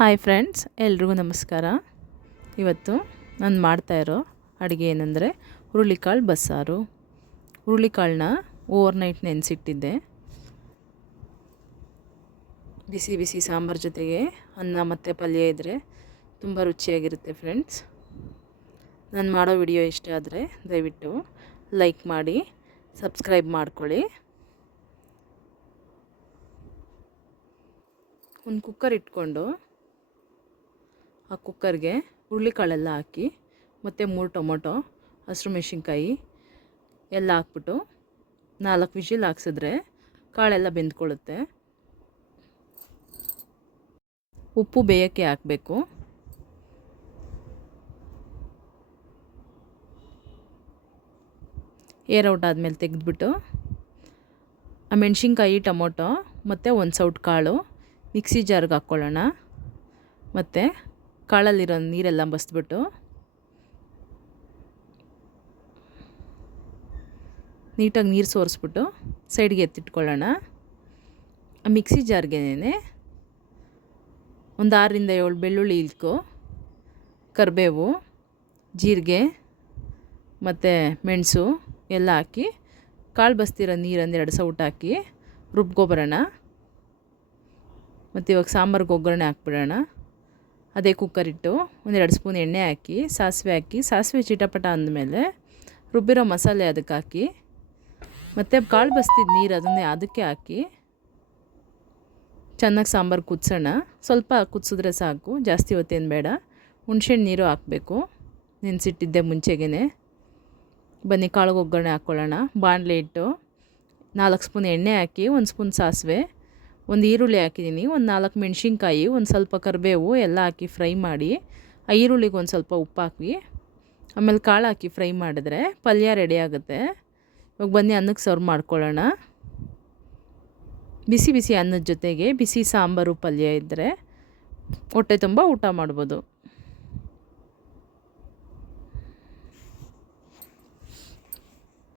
Hi friends, ಎಲ್ರಿಗೂ ನಮಸ್ಕಾರ. ಇವತ್ತು ನಾನು ಮಾಡ್ತಾಯಿರೋ ಅಡುಗೆ ಏನಂದರೆ ಹುರುಳಿಕಾಳು ಬಸ್ಸಾರು. ಹುರುಳಿಕಾಳನ್ನ ಓವರ್ ನೈಟ್ ನೆನೆಸಿಟ್ಟಿದ್ದೆ. ಬಿಸಿ ಬಿಸಿ ಸಾಂಬಾರು ಜೊತೆಗೆ ಅನ್ನ ಮತ್ತು ಪಲ್ಯ ಇದ್ದರೆ ತುಂಬ ರುಚಿಯಾಗಿರುತ್ತೆ ಫ್ರೆಂಡ್ಸ್. ನಾನು ಮಾಡೋ ವಿಡಿಯೋ ಇಷ್ಟ ಆದರೆ ದಯವಿಟ್ಟು ಲೈಕ್ ಮಾಡಿ, ಸಬ್ಸ್ಕ್ರೈಬ್ ಮಾಡ್ಕೊಳ್ಳಿ. ಒಂದು ಕುಕ್ಕರ್ ಇಟ್ಕೊಂಡು ಆ ಕುಕ್ಕರ್ಗೆ ಹುರುಳಿಕಾಳೆಲ್ಲ ಹಾಕಿ, ಮತ್ತು ಮೂರು ಟೊಮೊಟೊ, ಹಸಿರು ಮೆಣಸಿನ್ಕಾಯಿ ಎಲ್ಲ ಹಾಕ್ಬಿಟ್ಟು ನಾಲ್ಕು ವಿಜಿಲ್ ಹಾಕ್ಸಿದ್ರೆ ಕಾಳೆಲ್ಲ ಬೆಂದ್ಕೊಳ್ಳುತ್ತೆ. ಉಪ್ಪು ಬೇಯೋಕ್ಕೆ ಹಾಕಬೇಕು. ಏರ್ ಔಟ್ ಆದಮೇಲೆ ತೆಗೆದ್ಬಿಟ್ಟು ಆ ಮೆಣಸಿನ್ಕಾಯಿ, ಟೊಮೊಟೊ ಮತ್ತು ಒಂದು ಸೌಟ್ ಕಾಳು ಮಿಕ್ಸಿ ಜಾರ್ಗೆ ಹಾಕ್ಕೊಳ್ಳೋಣ. ಮತ್ತು ಕಾಳಲ್ಲಿರೋ ನೀರೆಲ್ಲ ಬಸ್ಬಿಟ್ಟು ನೀಟಾಗಿ ನೀರು ಸೋರಿಸ್ಬಿಟ್ಟು ಸೈಡ್ಗೆ ಎತ್ತಿಟ್ಕೊಳ್ಳೋಣ. ಮಿಕ್ಸಿ ಜಾರ್ಗೆನೇ ಒಂದು ಆರರಿಂದ ಏಳು ಬೆಳ್ಳುಳ್ಳಿ ಇಲ್ಕು, ಕರಿಬೇವು, ಜೀರಿಗೆ ಮತ್ತು ಮೆಣಸು ಎಲ್ಲ ಹಾಕಿ, ಕಾಳು ಬಸ್ತಿರೋ ನೀರೊಂದೆರಡು ಸೌಟ್ ಹಾಕಿ ರುಬ್ಕೊಬರೋಣ. ಮತ್ತು ಇವಾಗ ಸಾಂಬಾರ್ಗೆ ಒಗ್ಗರಣೆ ಹಾಕ್ಬಿಡೋಣ. ಅದೇ ಕುಕ್ಕರಿಟ್ಟು ಒಂದೆರಡು ಸ್ಪೂನ್ ಎಣ್ಣೆ ಹಾಕಿ, ಸಾಸಿವೆ ಹಾಕಿ, ಸಾಸಿವೆ ಚಿಟಪಟ ಅಂದಮೇಲೆ ರುಬ್ಬಿರೋ ಮಸಾಲೆ ಅದಕ್ಕೆ ಹಾಕಿ, ಮತ್ತು ಕಾಳು ಬಸ್ತಿದ್ದು ನೀರು ಅದನ್ನೇ ಅದಕ್ಕೆ ಹಾಕಿ, ಚೆನ್ನಾಗಿ ಸಾಂಬಾರು ಕುದಿಸೋಣ. ಸ್ವಲ್ಪ ಕುದಿಸಿದ್ರೆ ಸಾಕು, ಜಾಸ್ತಿ ಹೊತ್ತೇನು ಬೇಡ. ಹುಣ್ಸೆಹಣ್ಣು ನೀರು ಹಾಕಬೇಕು, ನೆನೆಸಿಟ್ಟಿದ್ದೆ ಮುಂಚೆಗೇ ಬನ್ನಿ ಕಾಳಿಗೆ ಒಗ್ಗರಣೆ ಹಾಕ್ಕೊಳ್ಳೋಣ ಬಾಣಲೆ ಇಟ್ಟು ನಾಲ್ಕು ಸ್ಪೂನ್ ಎಣ್ಣೆ ಹಾಕಿ, ಒಂದು ಸ್ಪೂನ್ ಸಾಸಿವೆ. ಒಂದು ಈರುಳ್ಳಿ ಹಾಕಿದ್ದೀನಿ, ಒಂದು ನಾಲ್ಕು ಮೆಣಸಿನ್ಕಾಯಿ, ಒಂದು ಸ್ವಲ್ಪ ಕರಿಬೇವು ಎಲ್ಲ ಹಾಕಿ ಫ್ರೈ ಮಾಡಿ ಆ ಈರುಳ್ಳಿಗೆ ಒಂದು ಸ್ವಲ್ಪ ಉಪ್ಪು ಹಾಕಿ, ಆಮೇಲೆ ಕಾಳು ಹಾಕಿ ಫ್ರೈ ಮಾಡಿದ್ರೆ ಪಲ್ಯ ರೆಡಿ ಆಗುತ್ತೆ. ಇವಾಗ ಬನ್ನಿ ಅನ್ನಕ್ಕೆ ಸರ್ವ್ ಮಾಡ್ಕೊಳ್ಳೋಣ. ಬಿಸಿ ಬಿಸಿ ಅನ್ನದ ಜೊತೆಗೆ ಬಿಸಿ ಸಾಂಬಾರು ಪಲ್ಯ ಇದ್ದರೆ ಹೊಟ್ಟೆ ತುಂಬ ಊಟ ಮಾಡ್ಬೋದು.